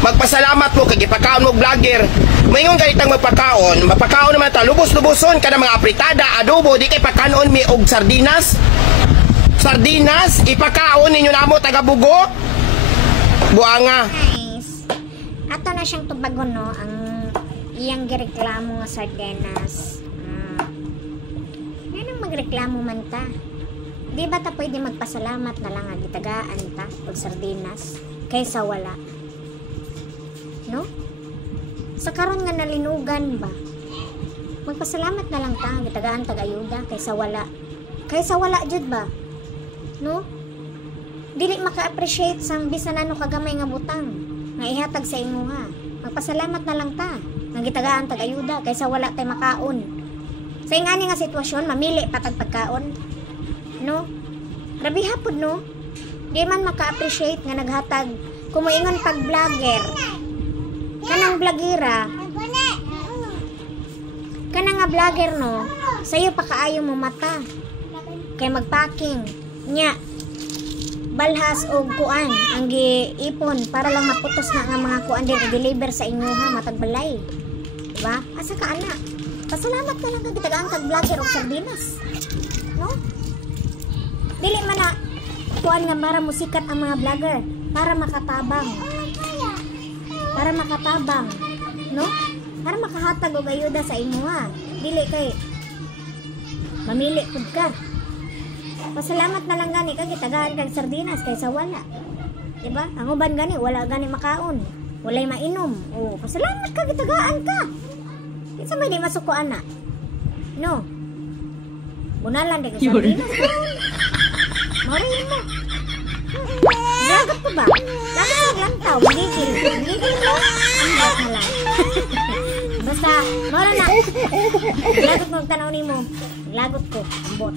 magpasalamat mo kay gipakaon mo vlogger. Mayon ganitang mapakaon naman ta lubos-luboson ka ng mga apritada, adobo, di kay pakanon mi og sardinas. Sardinas ipakaon ninyo namo taga Bugo. Buanga. Guys, ato na siyang tubagon no ang iyang gireklamo nga sardinas. Ganang magreklamo man ta. Di ba ta pwede magpasalamat na lang ang gitagaan ta og sardinas kaysa wala? No? Sa karon nga nalinugan ba? Magpasalamat na lang ta, gitagaan tag-ayuda kaysa wala. Kaysa wala jud ba? No? Dili maka-appreciate sang bisan ano kagamay nga butang nga ihatag sa imuha. Magpasalamat na lang ta, nga gitagaan tag-ayuda kaysa wala tay makaon. Sa ingani nga sitwasyon, mamili pa tag pagkaon. No? Grabe hapon no? Di man maka-appreciate nga naghatag kumuingon pag vlogger. Kanang vlogera, kanang nga vlogger no, sayo pa kaayo mo mata. Kay magpacking nya balhas og kuan ang giipon para lang maputos na nga mga kuan din i-deliver sa inyo ha matag balay. Diba? Asa ka ana? Pasalamat ka lang kag gitagaan kag vlogger og sardinas. No? Dili man na kuan nga para musikat ang mga vlogger para makatabang. Para makatabang, no? Para makahatag og ayuda sa imo ha. Dili kay mamili pud ka. Pasalamat na lang gani kag gitagaan kag sardinas kaysa wala. Diba? Ang uban gani wala gani makaon. Walay mainom. Oh, pasalamat kag gitagaan ka. Kinsa may di masuko ana? No. Bunalan de sardinas. Maray mo. Lagot ko ba? Lagot lang tao. Magigil. Magigil mo. Ang bot na lang. Basta, mara na. Lagot mo ang tanaw ni mo. Lagot ko. Ang bot.